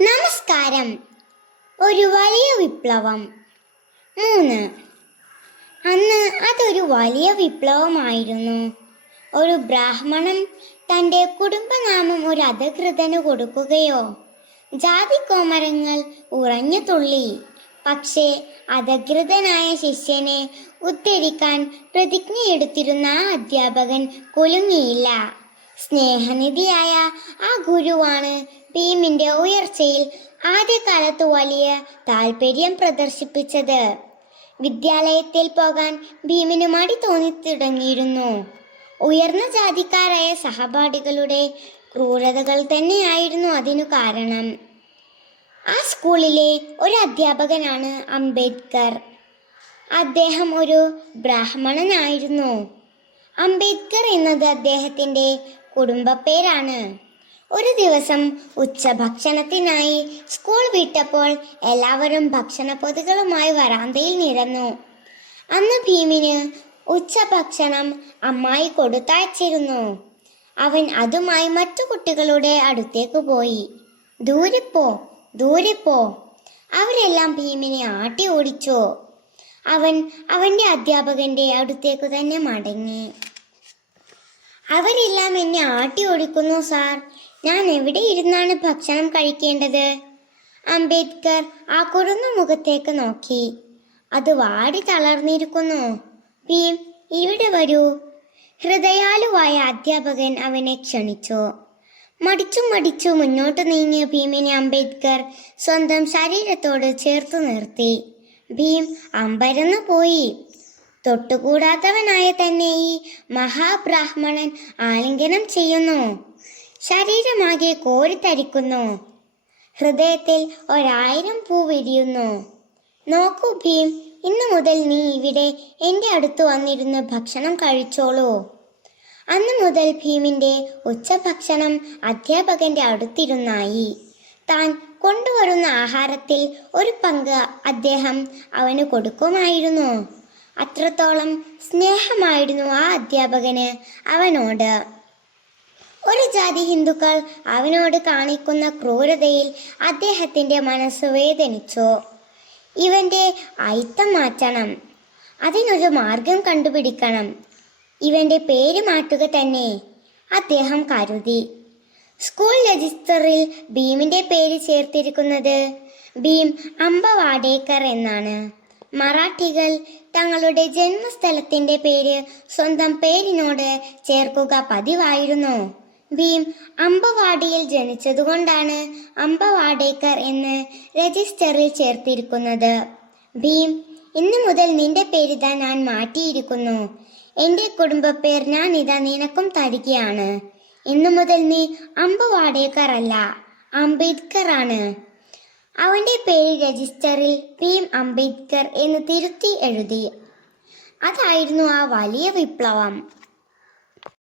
നമസ്കാരം. ഒരു വലിയ വിപ്ലവം. മൂന്ന്. അന്ന് അതൊരു വലിയ വിപ്ലവമായിരുന്നു. ഒരു ബ്രാഹ്മണൻ തന്റെ കുടുംബനാമം ഒരു അധികൃതന് കൊടുക്കുകയോ ജാതി കോമരങ്ങൾ ഉറഞ്ഞു തുള്ളി. പക്ഷേ അധികൃതനായ ശിഷ്യനെ ഉദ്ധരിക്കാൻ പ്രതിജ്ഞയെടുത്തിരുന്ന ആ അധ്യാപകൻ കുലുങ്ങിയില്ല. സ്നേഹനിധിയായ ആ ഗുരുവാണ് ഭീമിന്റെ ഉയർച്ചയിൽ ആദ്യകാലത്ത് വലിയ താല്പര്യം പ്രദർശിപ്പിച്ചത്. വിദ്യാലയത്തിൽ പോകാൻ ഭീമിന് മടി തോന്നി തുടങ്ങിയിരുന്നു ഉയർന്ന ജാതിക്കാരായ സഹപാഠികളുടെ ക്രൂരതകൾ തന്നെയായിരുന്നു അതിനു കാരണം. ആ സ്കൂളിലെ ഒരു അധ്യാപകനാണ് അംബേദ്കർ. അദ്ദേഹം ഒരു ബ്രാഹ്മണനായിരുന്നു. അംബേദ്കർ എന്നത് അദ്ദേഹത്തിന്റെ കുടുംബപ്പേരാണ്. ഒരു ദിവസം ഉച്ചഭക്ഷണത്തിനായി സ്കൂൾ വിട്ടപ്പോൾ എല്ലാവരും ഭക്ഷണ പൊതികളുമായി വരാന്തയിൽ നിരന്നു. അന്ന് ഭീമിന് ഉച്ചഭക്ഷണം അമ്മായി കൊടുത്തയച്ചിരുന്നു. അവൻ അതുമായി മറ്റു കുട്ടികളുടെ അടുത്തേക്ക് പോയി. ദൂരിപ്പോ ദൂരിപ്പോ അവരെല്ലാം ഭീമിനെ ആട്ടി ഓടിച്ചു അവൻ അവന്റെ അധ്യാപകന്റെ അടുത്തേക്ക് തന്നെ മടങ്ങി. അവരെല്ലാം എന്നെ ആട്ടി ഓടിക്കുന്നു സാർ. ഞാൻ എവിടെ ഇരുന്നാണ് ഭക്ഷണം കഴിക്കേണ്ടത്? അംബേദ്കർ ആ കുറുന്ന മുഖത്തേക്ക് നോക്കി. അത് വാടി തളർന്നിരിക്കുന്നു. ഭീം ഇവിടെ വരൂ. ഹൃദയാലുവായ അധ്യാപകൻ അവനെ ക്ഷണിച്ചു. മടിച്ചു മടിച്ചു മുന്നോട്ട് നീങ്ങിയ ഭീമിനെ അംബേദ്കർ സ്വന്തം ശരീരത്തോട് ചേർത്ത് നിർത്തി. ഭീം അമ്പരന്നു പോയി തൊട്ടുകൂടാത്തവനായ തന്നെ ഈ മഹാബ്രാഹ്മണൻ ആലിംഗനം ചെയ്യുന്നു. ശരീരമാകെ കോരിത്തരിക്കുന്നു ഹൃദയത്തിൽ ഒരായിരം പൂ വിരിയുന്നു. നോക്കൂ ഭീം ഇന്നു മുതൽ നീ ഇവിടെ എന്റെ അടുത്ത് വന്നിരുന്ന് ഭക്ഷണം കഴിച്ചോളൂ. അന്നു മുതൽ ഭീമിന്റെ ഉച്ചഭക്ഷണം അധ്യാപകന്റെ അടുത്തിരുന്നായി. താൻ കൊണ്ടുവരുന്ന ആഹാരത്തിൽ ഒരു പങ്ക് അദ്ദേഹം അവന് കൊടുക്കുമായിരുന്നു. അത്രത്തോളം സ്നേഹമായിരുന്നു ആ അധ്യാപകന് അവനോട്. ഒരു ജാതി ഹിന്ദുക്കൾ അവനോട് കാണിക്കുന്ന ക്രൂരതയിൽ അദ്ദേഹത്തിന്റെ മനസ്സ് വേദനിച്ചു. ഇവന്റെ അയിത്തം മാറ്റണം. അതിനൊരു മാർഗം കണ്ടുപിടിക്കണം. ഇവന്റെ പേര് മാറ്റുക തന്നെ അദ്ദേഹം കരുതി. സ്കൂൾ രജിസ്റ്ററിൽ ഭീമിന്റെ പേര് ചേർത്തിരിക്കുന്നത് ഭീം അമ്പവാടേക്കർ എന്നാണ്. മറാഠികൾ തങ്ങളുടെ ജന്മസ്ഥലത്തിന്റെ പേര് സ്വന്തം പേരിനോട് ചേർക്കുക പതിവായിരുന്നു. ഭീം അമ്പവാടിയിൽ ജനിച്ചതുകൊണ്ടാണ് അമ്പവാടേക്കർ എന്ന് രജിസ്റ്ററിൽ ചേർത്തിരിക്കുന്നത്. ഭീം ഇന്നു മുതൽ നിന്റെ പേരിതാ ഞാൻ മാറ്റിയിരിക്കുന്നു. എന്റെ കുടുംബപ്പേർ ഞാൻ ഇതാ നിനക്കും തരികയാണ്. ഇന്നു മുതൽ നീ അമ്പവാടേക്കർ അല്ല അംബേദ്കർ ആണ് അവന്റെ പേര് രജിസ്റ്ററിൽ ഭീം അംബേദ്കർ എന്ന് തിരുത്തി എഴുതി. അതായിരുന്നു ആ വലിയ വിപ്ലവം.